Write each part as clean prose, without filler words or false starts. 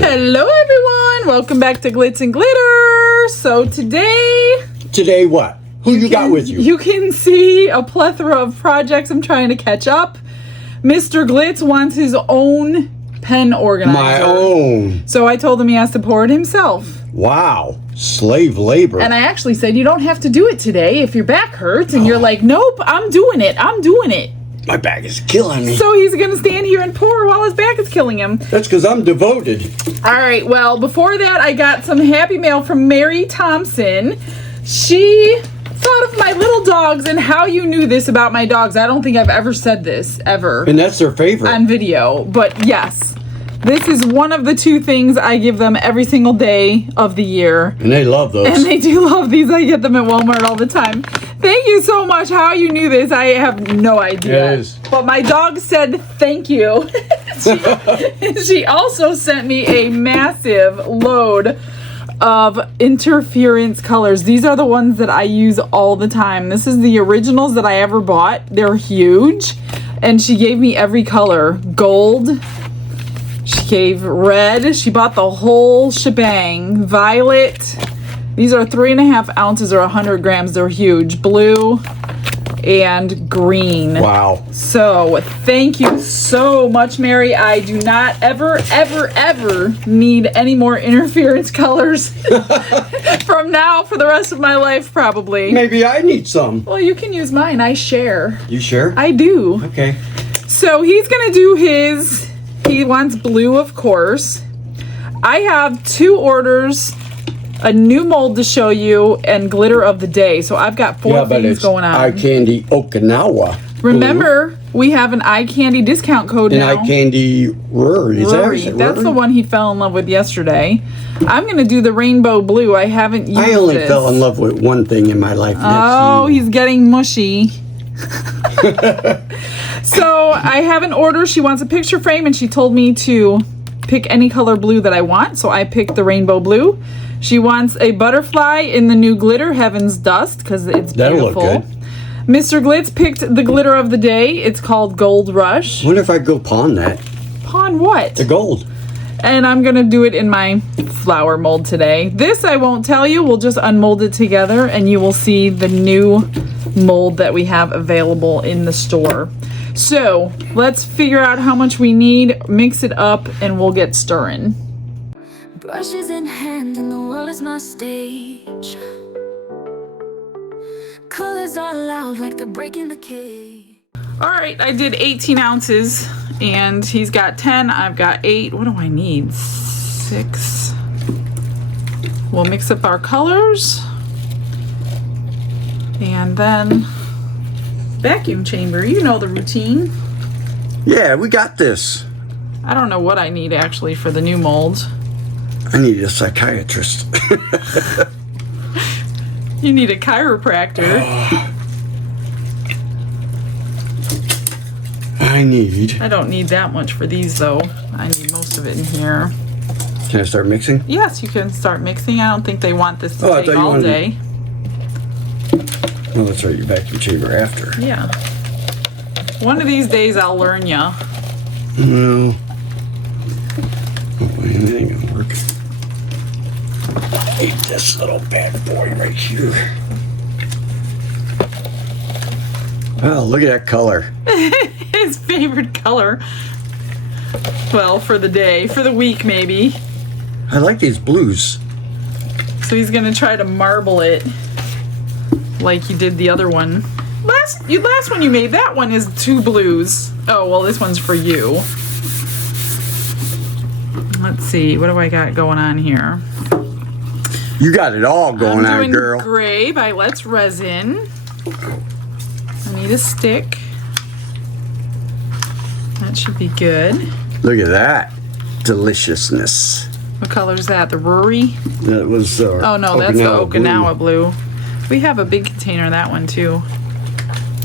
Hello everyone, welcome back to Glitz and Glitter. So today What? Who you got with you? You can see a plethora of projects I'm trying to catch up. Mr. Glitz wants his own pen organizer. My own. So I told him he has to pour it himself. Wow. Slave labor. And I actually said, you don't have to do it today if your back hurts. And you're like, nope, I'm doing it. My back is killing me. So he's going to stand here and pour while his back is killing him. That's because I'm devoted. All right, well, before that, I got some happy mail from Mary Thompson. She thought of my little dogs and how you knew this about my dogs. I don't think I've ever said this, ever. And that's their favorite. On video, but yes. This is one of the two things I give them every single day of the year. And they love those. And they do love these. I get them at Walmart all the time. Thank you so much. How you knew this, I have no idea. It is. But my dog said thank you. She also sent me a massive load of interference colors. These are the ones that I use all the time. This is the originals that I ever bought. They're huge. And she gave me every color. Gold. She gave red. She bought the whole shebang. Violet. These are 3.5 ounces or 100 grams. They're huge. Blue and green. Wow. So thank you so much, Mary. I do not ever need any more interference colors from now for the rest of my life, probably. Maybe I need some. Well, you can use mine. I share. You sure? I do. Okay. So he's going to do his... He wants blue, of course. I have 2 orders, a new mold to show you, and glitter of the day. So I've got 4 things going on. Eye Candy Okinawa. Remember, we have an eye candy discount code and now. Eye Candy Rory. That's the one he fell in love with yesterday. I'm going to do the rainbow blue. I haven't used I only this. fell in love with one thing in my life. Oh, he's getting mushy. So I have an order. She wants a picture frame and she told me to pick any color blue that I want. So I picked the rainbow blue. She wants a butterfly in the new glitter, Heaven's Dust, because it's beautiful. That'll look good. Mr. Glitz picked the glitter of the day. It's called Gold Rush. I wonder if I go pawn that. Pawn what? The gold. And I'm going to do it in my flower mold today. This I won't tell you. We'll just unmold it together and you will see the new mold that we have available in the store. So let's figure out how much we need, mix it up, and we'll get stirring. Brushes in hand and the world is my stage. Colors are loud like they're breaking the cage. All right, I did 18 ounces and he's got 10. I've got 8. What do I need? 6. We'll mix up our colors and then vacuum chamber. You know the routine. Yeah, we got this. I don't know what I need actually for the new mold. I need a psychiatrist. You need a chiropractor. I don't need that much for these though. I need most of it in here. Can I start mixing? Yes, you can start mixing. I don't think they want this to take all day. Oh, that's right, your vacuum chamber after. Yeah. One of these days I'll learn ya. No. Oh, it ain't gonna work. I hate this little bad boy right here. Oh, look at that color. His favorite color. Well, for the day, for the week maybe. I like these blues. So he's gonna try to marble it like you did the other one. Last one you made, that one is 2 blues. Oh, well, this one's for you. Let's see, what do I got going on here? You got it all going on, girl. Gray by Let's Resin. I need a stick. That should be good. Look at that deliciousness. What color is that? The Rory? That was oh no, that's the Okinawa blue. We have a big container of that one too.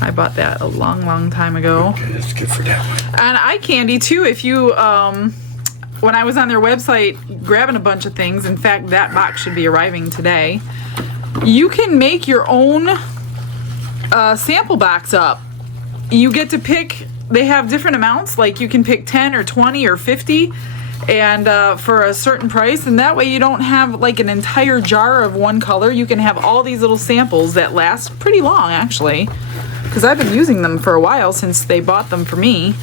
I bought that a long time ago. Okay, that's good for that one. And eye candy too. If you when I was on their website grabbing a bunch of things, in fact that box should be arriving today, you can make your own sample box up. You get to pick, they have different amounts, like you can pick 10 or 20 or 50, and for a certain price, and that way you don't have like an entire jar of one color. You can have all these little samples that last pretty long, actually, because I've been using them for a while since they bought them for me.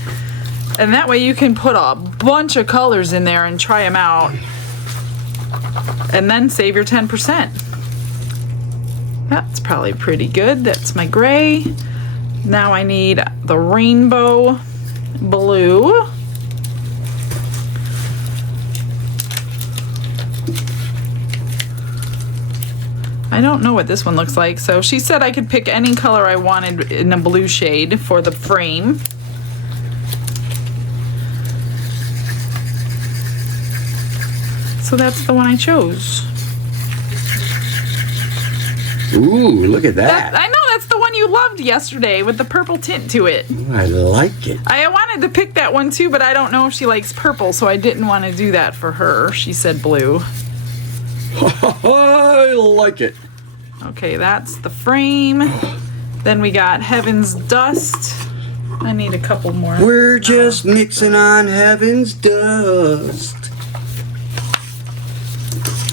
And that way you can put a bunch of colors in there and try them out, and then save your 10%. That's probably pretty good. That's my gray. Now I need the rainbow blue. I don't know what this one looks like, so she said I could pick any color I wanted in a blue shade for the frame. So that's the one I chose. Ooh, look at that. I know, that's the one you loved yesterday with the purple tint to it. I like it. I wanted to pick that one too, but I don't know if she likes purple, so I didn't want to do that for her. She said blue. I like it. Okay, that's the frame. Then we got Heaven's Dust. I need a couple more. We're just mixing on heaven's dust.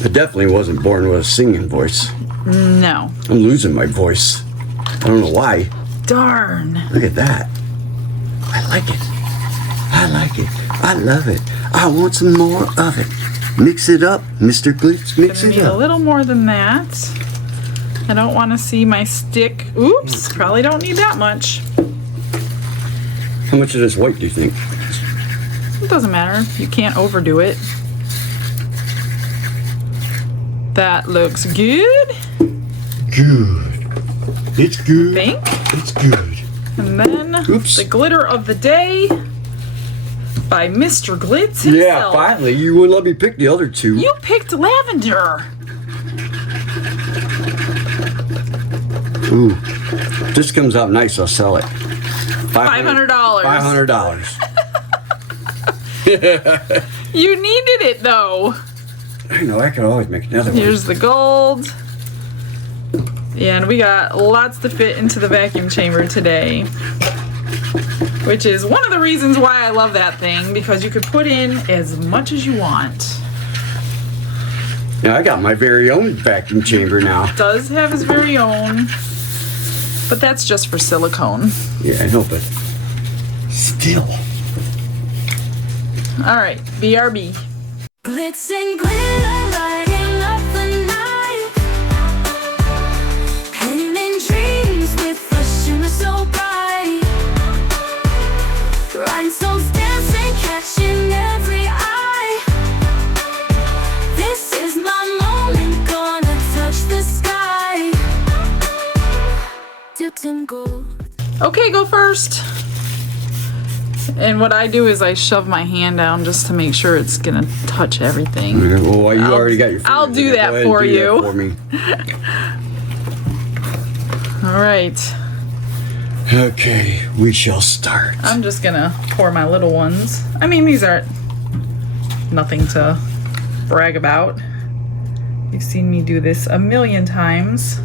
I definitely wasn't born with a singing voice. No. I'm losing my voice. I don't know why. Darn. Look at that. I like it. I like it. I love it. I want some more of it. Mix it up, Mr. Glitz. Mix Gonna it need up. a little more than that. I don't want to see my stick. Oops, probably don't need that much. How much of this white do you think? It doesn't matter. You can't overdo it. That looks good. Good. It's good. Think. It's good. And then Oops. the glitter of the day by Mr. Glitz himself. Yeah, finally. You wouldn't let me pick the other two. You picked lavender. Ooh. If this comes out nice, I'll sell it. $500. $500. You needed it though. I know, I could always make another one. Here's the gold. And we got lots to fit into the vacuum chamber today, which is one of the reasons why I love that thing, because you could put in as much as you want. Yeah, I got my very own vacuum chamber now. Does have his very own, but that's just for silicone. Yeah, I know, but still. All right, BRB. Glitz and glitter lighting up the night, painting dreams with a shimmer so bright, rhinestones dancing, catching every eye. This is my moment, gonna touch the sky, dipped in gold. Okay, go first. And what I do is I shove my hand down just to make sure it's gonna touch everything. Well, you already got your. I'll do that Go ahead for and do you. that for me. All right. Okay, we shall start. I'm just gonna pour my little ones. I mean, these aren't nothing to brag about. You've seen me do this a million times.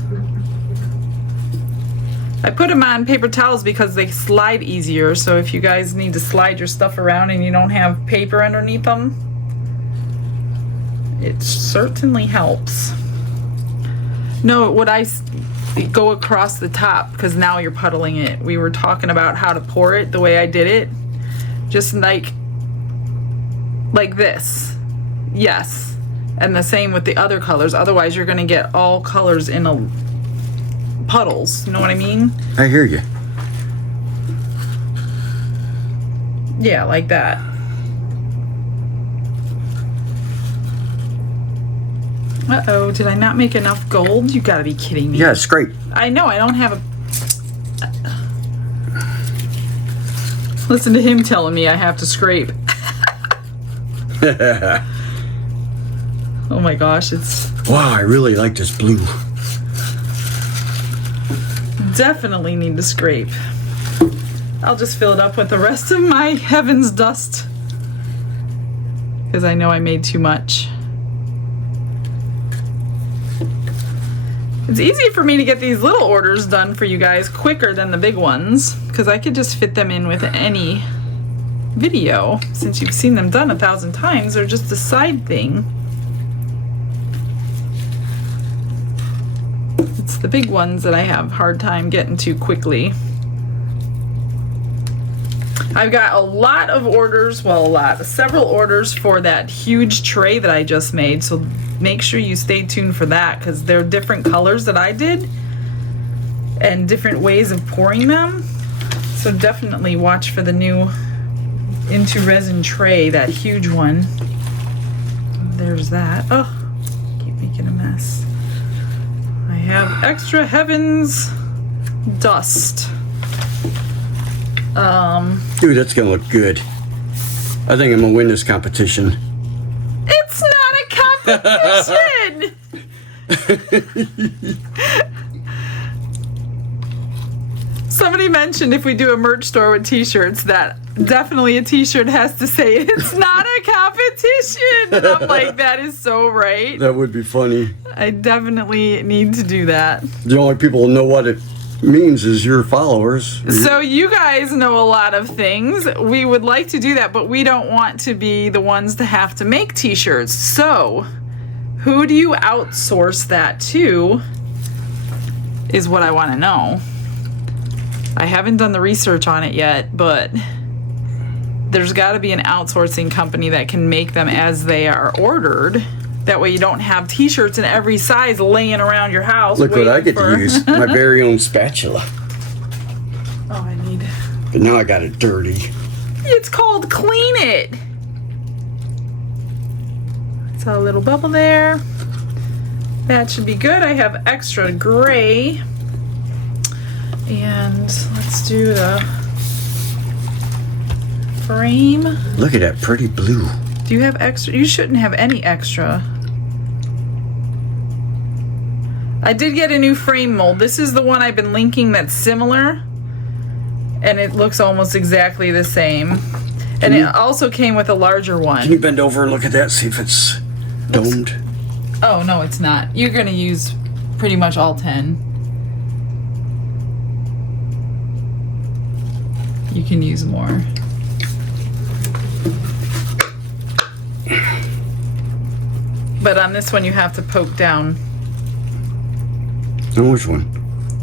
I put them on paper towels because they slide easier, so if you guys need to slide your stuff around and you don't have paper underneath them, it certainly helps. No, what I go across the top, because now you're puddling it. We were talking about how to pour it the way I did it. Just like this. Yes. And the same with the other colors. Otherwise, you're going to get all colors in a puddles. You know what I mean? I hear you. Yeah, like that. Uh-oh, did I not make enough gold? You gotta be kidding me. Yeah, scrape. I know, I don't have a... Listen to him telling me I have to scrape. Oh my gosh, it's... Wow, I really like this blue. Definitely need to scrape. I'll just fill it up with the rest of my Heaven's Dust, because I know I made too much. It's easy for me to get these little orders done for you guys quicker than the big ones, because I could just fit them in with any video, since you've seen them done 1,000 times. They're just a side thing. It's the big ones that I have a hard time getting to quickly. I've got a lot of orders, well, several orders for that huge tray that I just made, so make sure you stay tuned for that, because they're different colors that I did and different ways of pouring them. So definitely watch for the new Into Resin tray, that huge one. There's that. Oh, keep making a mess. I have Extra Heavens dust. Dude, that's gonna look good. I think I'm gonna win this competition. It's not a competition! Somebody mentioned if we do a merch store with t-shirts that definitely a t-shirt has to say it's not a competition. And I'm like, that is so right. That would be funny. I definitely need to do that. The only people who know what it means is your followers. So you guys know a lot of things. We would like to do that, but we don't want to be the ones to have to make t-shirts. So who do you outsource that to is what I want to know. I haven't done the research on it yet, but there's got to be an outsourcing company that can make them as they are ordered. That way you don't have t-shirts in every size laying around your house. Look what I get to use. My very own spatula. Oh, I need... But now I got it dirty. It's called Clean It. Saw a little bubble there. That should be good. I have extra gray. And let's do the frame. Look at that pretty blue. Do you have extra? You shouldn't have any extra. I did get a new frame mold. This is the one I've been linking that's similar. And it looks almost exactly the same. And it also came with a larger one. Can you bend over and look at that, see if it's domed? Oh, no, it's not. You're going to use pretty much all 10. You can use more. But on this one, you have to poke down. And which one?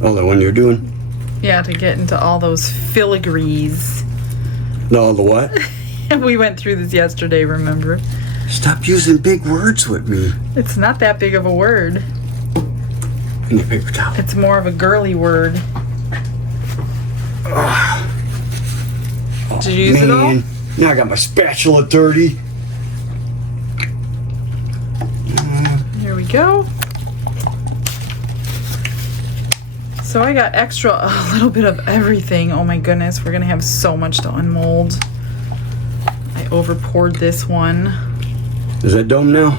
Oh, the one you're doing? Yeah, to get into all those filigrees. No, the what? We went through this yesterday, remember? Stop using big words with me. It's not that big of a word. In the paper towel. It's more of a girly word. Oh, did you use it all? Now I got my spatula dirty. Here we go. So I got extra, a little bit of everything. Oh my goodness, we're gonna have so much to unmold. I over poured this one. Is that dome now?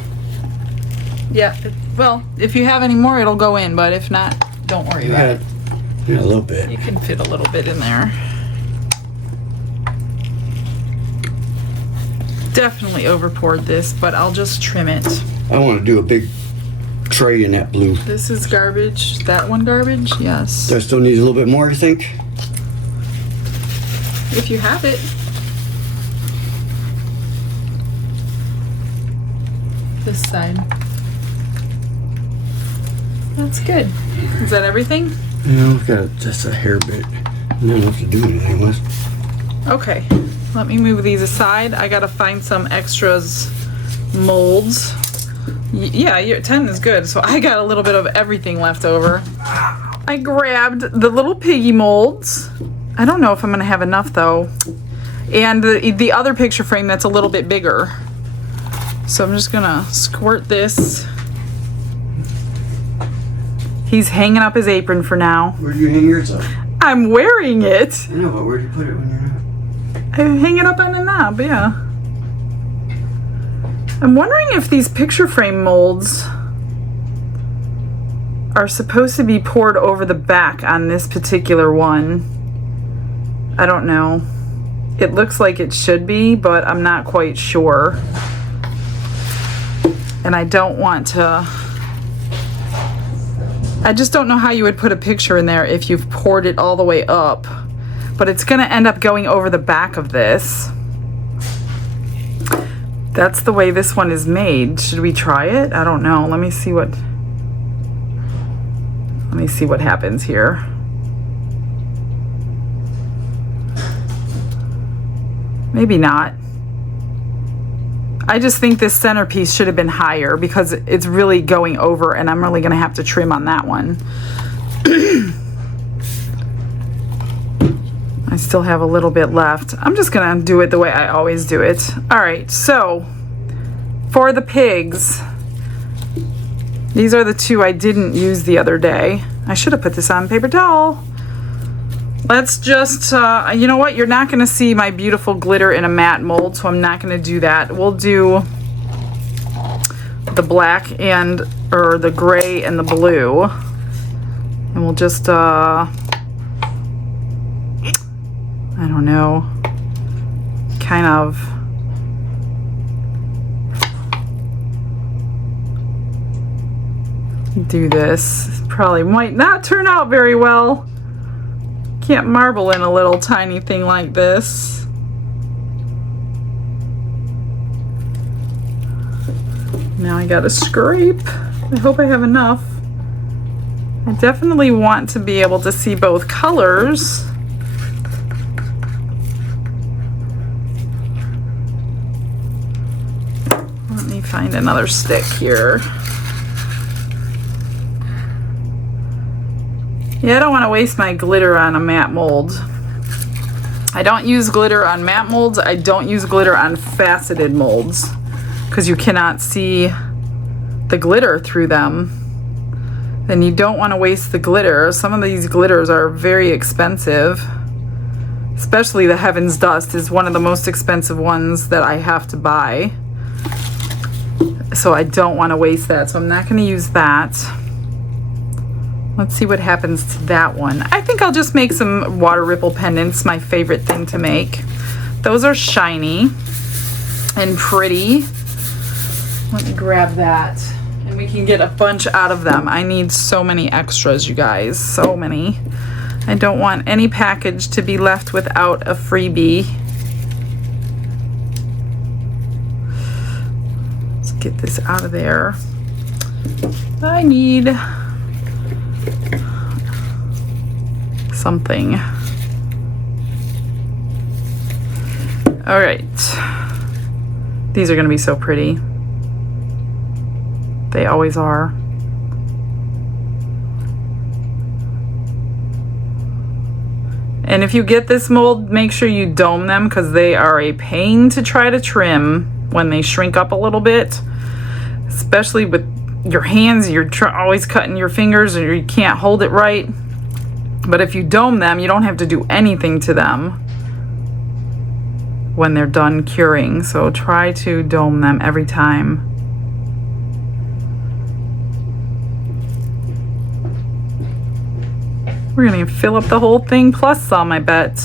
Yeah, well, if you have any more, it'll go in, but if not, don't worry about it. Yeah, a little bit. You can fit a little bit in there. Definitely over poured this, but I'll just trim it. I want to do a big tray in that blue. This is garbage. That one garbage? Yes. That still needs a little bit more, you think? If you have it. This side. That's good. Is that everything? No, I've got just a hair bit. Not enough to do anything with. Okay. Let me move these aside. I gotta find some extras molds. Yeah, your 10 is good. So I got a little bit of everything left over. I grabbed the little piggy molds. I don't know if I'm gonna have enough though. And the other picture frame that's a little bit bigger. So I'm just gonna squirt this. He's hanging up his apron for now. Where do you hang yours up? I'm wearing it. I know, but where do you put it when you're not? I hang it up on a knob, yeah. I'm wondering if these picture frame molds are supposed to be poured over the back on this particular one. I don't know. It looks like it should be, but I'm not quite sure. And I don't want to... I just don't know how you would put a picture in there if you've poured it all the way up. But it's going to end up going over the back of this. That's the way this one is made. Should we try it? I don't know. Let me see what happens here. Maybe not. I just think this centerpiece should have been higher because it's really going over, and I'm really gonna have to trim on that one. I still have a little bit left. I'm just gonna do it the way I always do it. All right, so for the pigs, these are the two I didn't use the other day. I should have put this on paper towel. Let's just, you know what? You're not gonna see my beautiful glitter in a matte mold, so I'm not gonna do that. We'll do the black or the gray and the blue. And we'll just, I don't know, kind of do this. Probably might not turn out very well. Can't marble in a little tiny thing like this. Now I gotta scrape. I hope I have enough. I definitely want to be able to see both colors. Let me find another stick here. Yeah, I don't want to waste my glitter on a matte mold. I don't use glitter on matte molds. I don't use glitter on faceted molds because you cannot see the glitter through them. Then you don't want to waste the glitter. Some of these glitters are very expensive. Especially the Heaven's Dust is one of the most expensive ones that I have to buy. So I don't want to waste that. So I'm not going to use that. Let's see what happens to that one. I think I'll just make some water ripple pendants, my favorite thing to make. Those are shiny and pretty. Let me grab that. And we can get a bunch out of them. I need so many extras, you guys. So many. I don't want any package to be left without a freebie. Let's get this out of there. I need something. All right. These are going to be so pretty. They always are. And if you get this mold, make sure you dome them because they are a pain to try to trim when they shrink up a little bit. Especially with your hands, you're always cutting your fingers or you can't hold it right. But if you dome them, you don't have to do anything to them when they're done curing. So try to dome them every time. We're gonna fill up the whole thing plus some, I bet.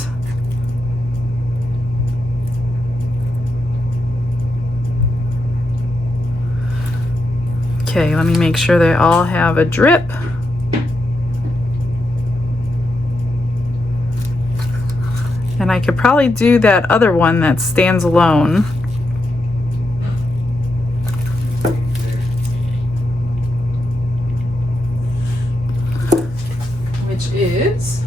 Okay, let me make sure they all have a drip. And I could probably do that other one that stands alone. Which is...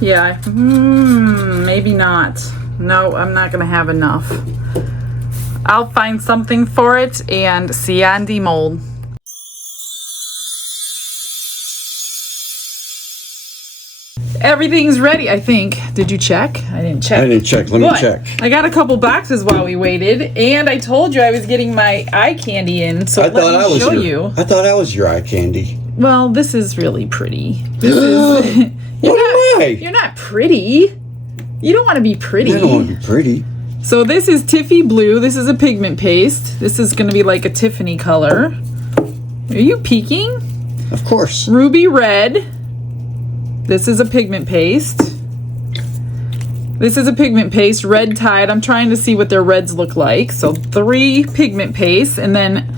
yeah, maybe not. No, I'm not gonna have enough. I'll find something for it and see you on demold. Everything's ready, I think. Did you check? I didn't check. I didn't check. Let me check. I got a couple boxes while we waited, and I told you I was getting my eye candy in, so let me show you. I thought I was your eye candy. Well, this is really pretty. This is... What am I? You're not pretty. You don't want to be pretty. I don't want to be pretty. So this is Tiffy Blue. This is a pigment paste. This is going to be like a Tiffany color. Are you peeking? Of course. Ruby Red. This is a pigment paste. This is a pigment paste, red tide. I'm trying to see what their reds look like. So 3 pigment pastes, and then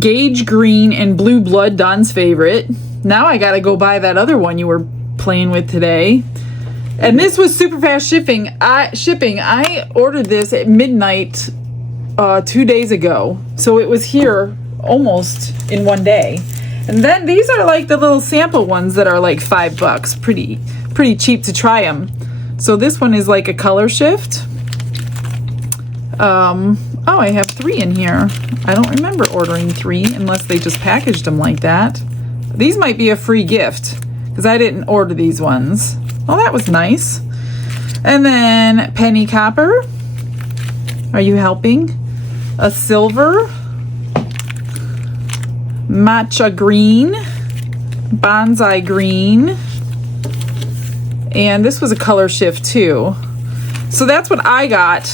Gauge Green and Blue Blood, Don's favorite. Now I gotta go buy that other one you were playing with today. And this was super fast shipping. I ordered this at midnight 2 days ago. So it was here almost in one day. And then these are like the little sample ones that are like $5. Pretty cheap to try them. So this one is like a color shift. Oh, I have 3 in here. I don't remember ordering 3 unless they just packaged them like that. These might be a free gift because I didn't order these ones. Oh, that was nice. And then penny copper. Are you helping? A silver. Matcha green. Bonsai green. And this was a color shift too. So that's what I got.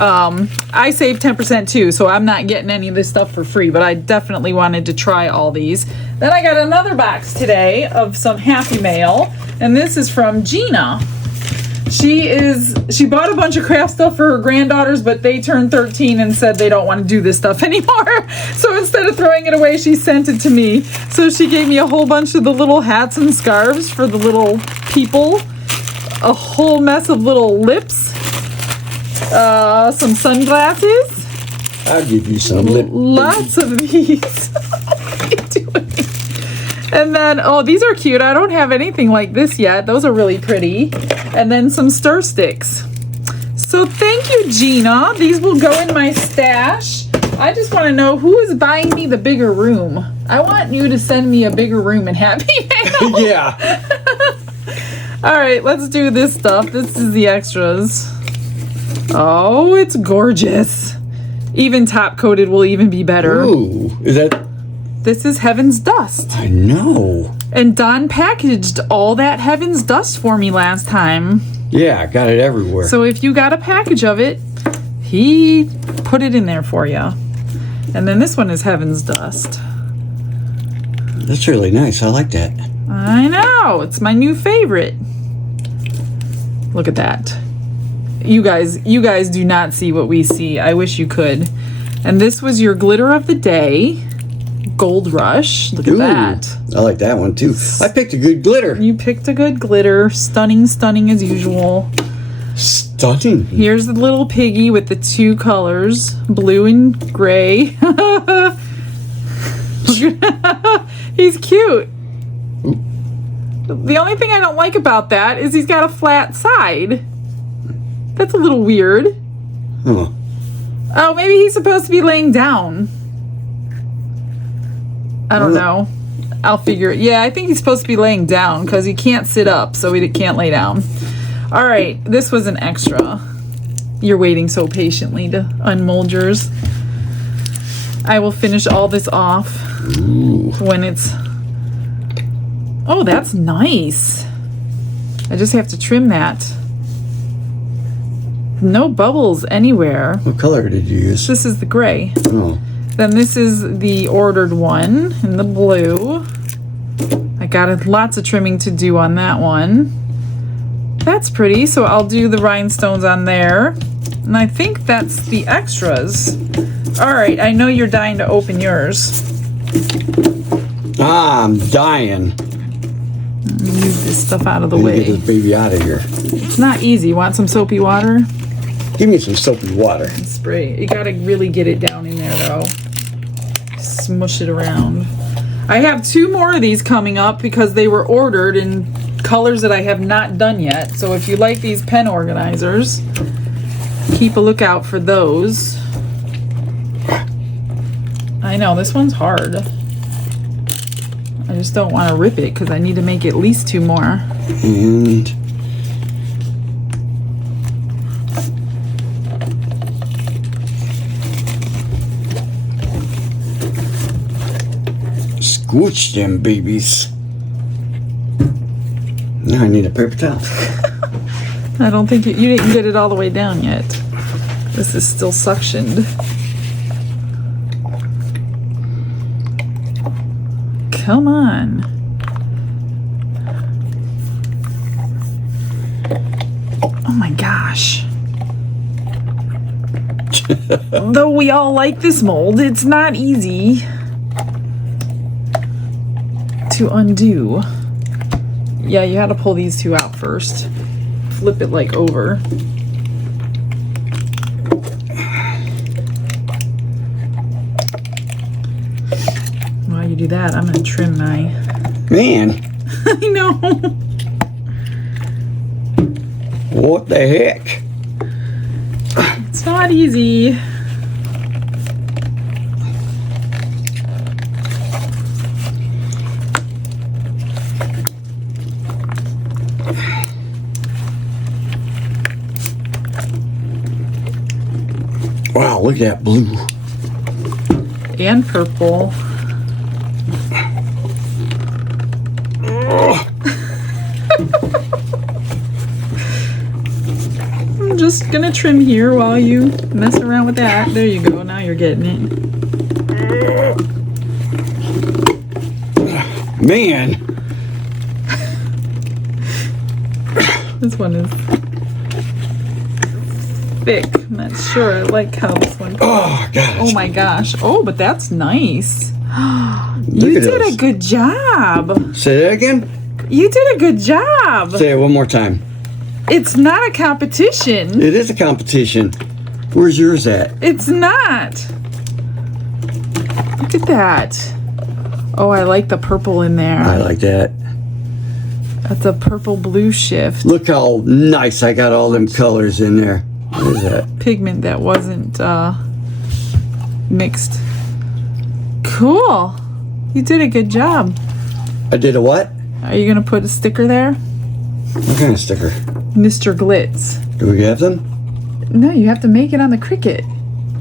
I saved 10% too, so I'm not getting any of this stuff for free, but I definitely wanted to try all these. Then I got another box today of some Happy Mail, and this is from Gina. She bought a bunch of craft stuff for her granddaughters, but they turned 13 and said they don't want to do this stuff anymore. So instead of throwing it away, she sent it to me. So she gave me a whole bunch of the little hats and scarves for the little people, a whole mess of little lips, some sunglasses. I'll give you some lip. Lots of these. What are you doing? And then, oh, these are cute. I don't have anything like this yet. Those are really pretty. And then some stir sticks. So thank you, Gina. These will go in my stash. I just want to know who is buying me the bigger room. I want you to send me a bigger room in Happy Mail. Yeah. All right, let's do this stuff. This is the extras. Oh, it's gorgeous. Even top coated will even be better. Ooh, is that? This is Heaven's Dust. I know. And Don packaged all that Heaven's Dust for me last time. Yeah, I got it everywhere. So if you got a package of it, he put it in there for you. And then this one is Heaven's Dust. That's really nice. I like that. I know. It's my new favorite. Look at that. You guys do not see what we see. I wish you could. And this was your glitter of the day. Gold Rush. Look at that. I like that one too. I picked a good glitter. You picked a good glitter. Stunning, stunning as usual. Stunning. Here's the little piggy with the 2 colors, blue and gray. He's cute. Ooh. The only thing I don't like about that is he's got a flat side. That's a little weird. Huh. Oh, maybe he's supposed to be laying down. I don't know. I'll figure it. Yeah, I think he's supposed to be laying down because he can't sit up, so he can't lay down. All right, this was an extra. You're waiting so patiently to unmold yours. I will finish all this off when it's... Oh, that's nice. I just have to trim that. No bubbles anywhere. What color did you use? This is the gray. Oh. Then this is the ordered one in the blue. I got lots of trimming to do on that one. That's pretty, so I'll do the rhinestones on there. And I think that's the extras. All right, I know you're dying to open yours. Ah, I'm dying. Let me move this stuff out of the way. Get this baby out of here. It's not easy. Want some soapy water? Give me some soapy water. Spray. You gotta really get it down in there though. Smush it around. I have 2 more of these coming up because they were ordered in colors that I have not done yet. So if you like these pen organizers, keep a lookout for those. I know, this one's hard. I just don't want to rip it because I need to make at least 2 more. And scooch them babies. Now I need a paper towel. I don't think you didn't get it all the way down yet. This is still suctioned. Come on. Oh my gosh. Though we all like this mold, it's not easy to undo. Yeah, you had to pull these 2 out first. flip it like over. While you do that, I'm gonna trim my... Man. I know. What the heck? It's not easy. Wow, look at that blue. And purple. I'm just gonna trim here while you mess around with that. There you go, now you're getting it. Man. This one is thick. I'm not sure I like how this one... Oh, gosh. Oh my gosh. Oh, but that's nice. Look You at did those. a good job. Say that again? You did a good job. Say it one more time. It's not a competition. It is a competition. Where's yours at? It's not. Look at that. Oh, I like the purple in there. I like that. That's a purple blue shift. Look how nice I got all them colors in there. What is that? Pigment that wasn't mixed. Cool. You did a good job. I did a what? Are you going to put a sticker there? What kind of sticker? Mr. Glitz. Do we have them? No, you have to make it on the Cricut.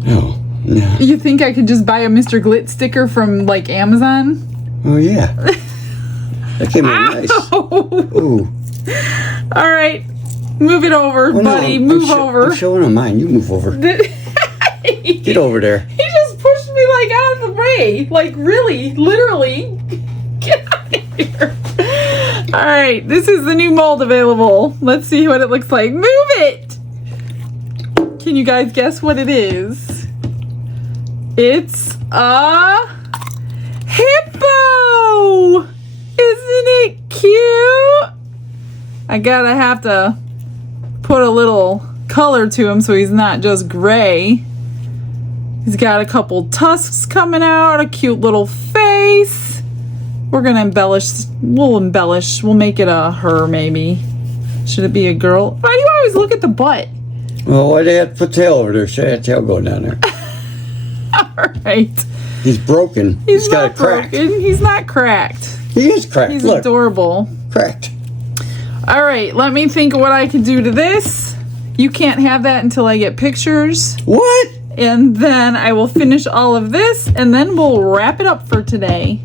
Oh, no. You think I could just buy a Mr. Glitz sticker from like Amazon? Oh, yeah. That came out nice. Ooh. All right. Move it over, Oh, no, buddy. Move I'm over. showing on mine. You move over. Get over there. He just pushed me like out of the way. Like really, literally. Get out of here. All right, this is the new mold available. Let's see what it looks like. Move it. Can you guys guess what it is? It's a hippo. Isn't it cute? I gotta have to put a little color to him so he's not just gray. He's got a couple tusks coming out, a cute little face. We're gonna embellish. We'll make it a her, maybe. Should it be a girl? Why do you always look at the butt? Well, why'd they have to put tail over there? Should I have tail go down there? All right. He's broken. He's got a not crack. broken. He's not cracked. He is cracked. He's Look, adorable. cracked. All right, let me think of what I can do to this. You can't have that until I get pictures. What? And then I will finish all of this, and then we'll wrap it up for today.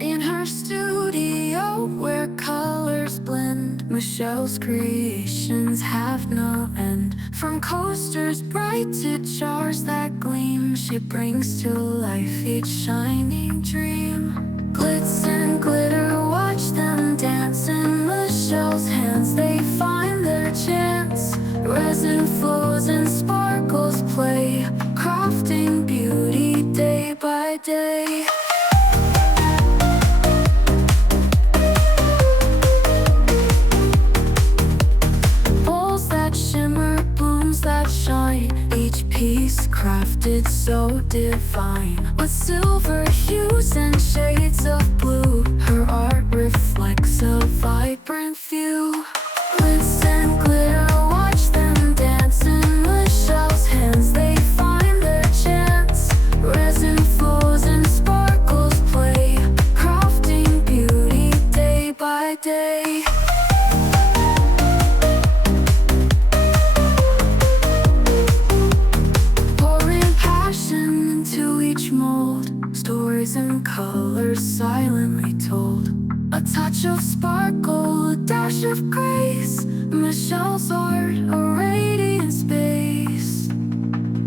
In her studio where colors blend, Michelle's creations have no end. From coasters bright to jars that gleam, she brings to life each shining dream. Glitz and glitter, watch them dance in Michelle's hands, they find their chance. Resin flows and sparkles play, crafting beauty day by day. Bowls that shimmer, blooms that shine, each piece crafted so divine. With silver hues and shades of blue, her art reflects a vibrant view. Glitz and glitter, watch them dance in Michelle's hands, they find their chance. Resin flows and sparkles play, crafting beauty day by day. Pouring passion into each mold, stories and colors silently told. A touch of sparkle, a dash of grace, Michelle's art, a radiant space.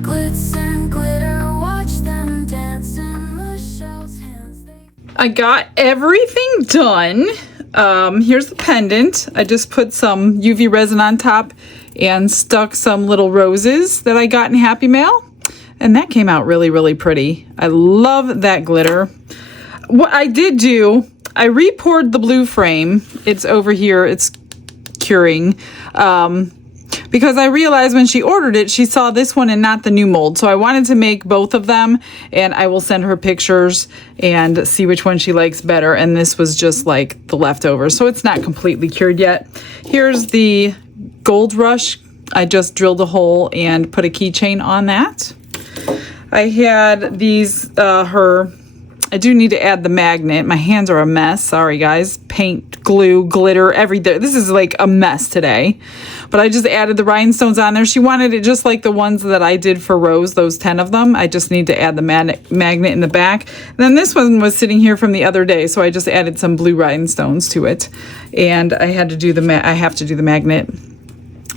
Glitz and glitter, watch them dance in Michelle's hands. I got everything done. Here's the pendant. I just put some UV resin on top and stuck some little roses that I got in Happy Mail. And that came out really, really pretty. I love that glitter. what I did do, I re-poured the blue frame. It's over here. It's curing. Because I realized when she ordered it, she saw this one and not the new mold. So I wanted to make both of them, and I will send her pictures and see which one she likes better. And this was just like the leftovers, so it's not completely cured yet. Here's the Gold Rush. I just drilled a hole and put a keychain on that. I had these, I do need to add the magnet. My hands are a mess. Sorry, guys. Paint, glue, glitter, everything. This is like a mess today. But I just added the rhinestones on there. She wanted it just like the ones that I did for Rose, those 10 of them. I just need to add the magnet in the back. And then this one was sitting here from the other day, so I just added some blue rhinestones to it. And I had to do I have to do the magnet.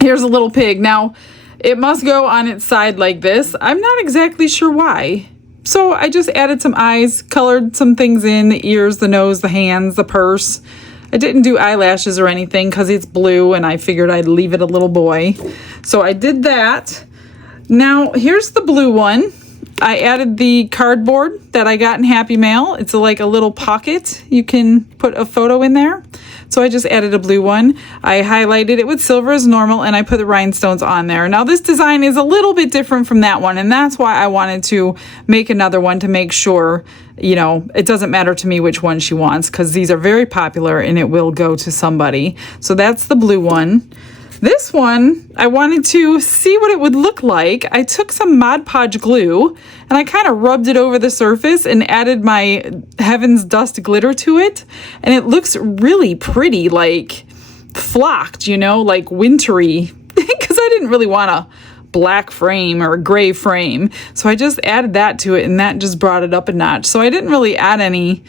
Here's a little pig. Now, it must go on its side like this. I'm not exactly sure why. So I just added some eyes, colored some things in, the ears, the nose, the hands, the purse. I didn't do eyelashes or anything because it's blue and I figured I'd leave it a little boy. So I did that. Now here's the blue one. I added the cardboard that I got in Happy Mail. It's like a little pocket. You can put a photo in there. So I just added a blue one. I highlighted it with silver as normal, and I put the rhinestones on there. Now this design is a little bit different from that one, and that's why I wanted to make another one to make sure, you know, it doesn't matter to me which one she wants, because these are very popular and it will go to somebody. So that's the blue one. This one, I wanted to see what it would look like. I took some Mod Podge glue and I kind of rubbed it over the surface and added my Heaven's Dust glitter to it. And it looks really pretty, like flocked, you know, like wintry, because I didn't really want a black frame or a gray frame. So I just added that to it and that just brought it up a notch. So I didn't really add any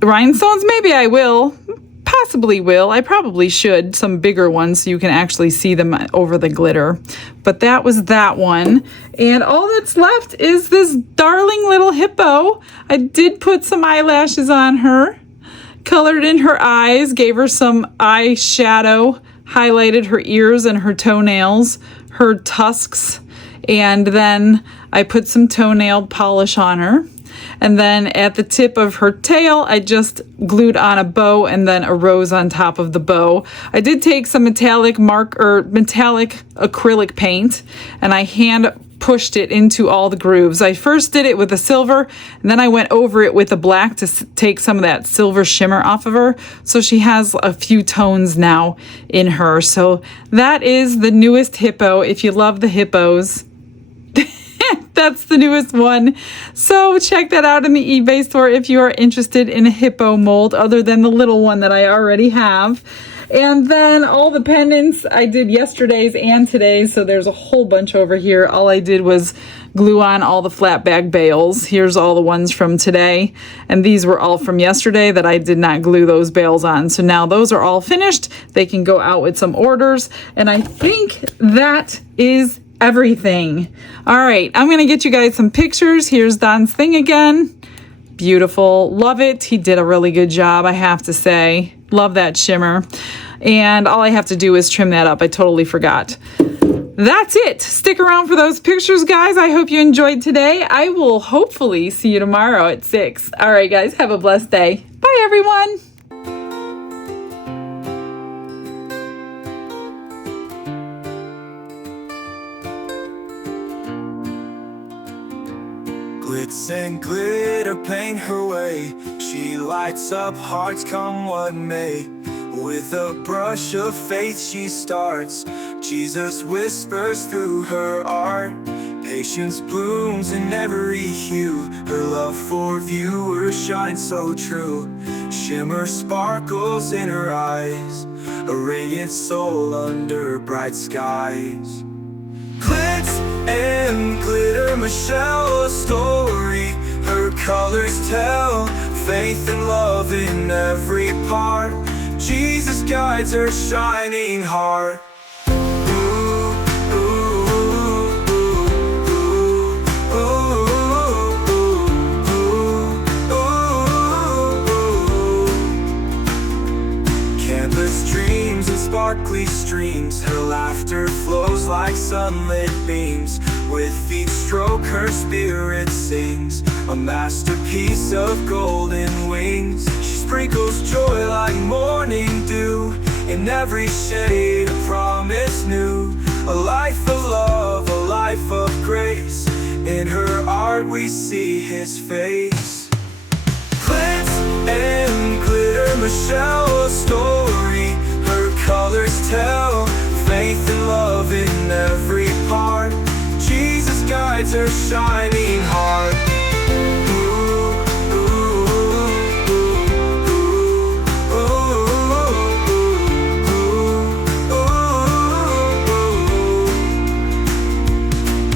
rhinestones. Maybe I will. Possibly will. I probably should. Some bigger ones so you can actually see them over the glitter. But that was that one. And all that's left is this darling little hippo. I did put some eyelashes on her, colored in her eyes, gave her some eyeshadow, highlighted her ears and her toenails, her tusks, and then I put some toenail polish on her. And then at the tip of her tail, I just glued on a bow and then a rose on top of the bow. I did take some metallic acrylic paint and I hand pushed it into all the grooves. I first did it with a silver and then I went over it with a black to take some of that silver shimmer off of her. So she has a few tones now in her. So that is the newest hippo. If you love the hippos, that's the newest one. So check that out in the eBay store if you are interested in a hippo mold other than the little one that I already have. And then all the pendants I did yesterday's and today's, so there's a whole bunch over here. All I did was glue on all the flat bag bales. Here's all the ones from today, and these were all from yesterday that I did not glue those bales on. So now those are all finished. They can go out with some orders, and I think that is everything. All right, I'm gonna get you guys some pictures. Here's Don's thing again. Beautiful, love it. He did a really good job, I have to say. Love that shimmer. And all I have to do is trim that up. I totally forgot. That's it. Stick around for those pictures, guys. I hope you enjoyed today. I will hopefully see you tomorrow at 6. All right, guys, have a blessed day. Bye, everyone. Glitz and glitter paint her way. She lights up hearts come what may. With a brush of faith she starts. Jesus whispers through her art. Patience blooms in every hue. Her love for viewers shines so true. Shimmer sparkles in her eyes. A radiant soul under bright skies. Glitz and glitter, Michelle, a story. Her colors tell faith and love in every part. Jesus guides her shining heart. Canvas dreams and sparkly streams. Her laughter flows like sunlit beams. With each stroke her spirit sings, a masterpiece of golden wings. She sprinkles joy like morning dew, in every shade a promise new. A life of love, a life of grace, in her art we see his face. Glitz and glitter, Michelle, a story her colors tell. Faith and love in every part, Jesus guides her shining heart.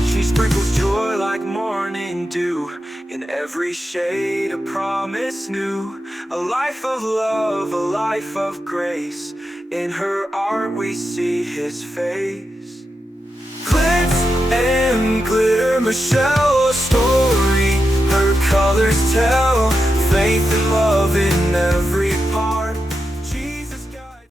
She sprinkles joy like morning dew, in every shade a promise new. A life of love, a life of grace, in her art we see his face. Glitz and glitter, Michelle, a story her colors tell. Faith and love in every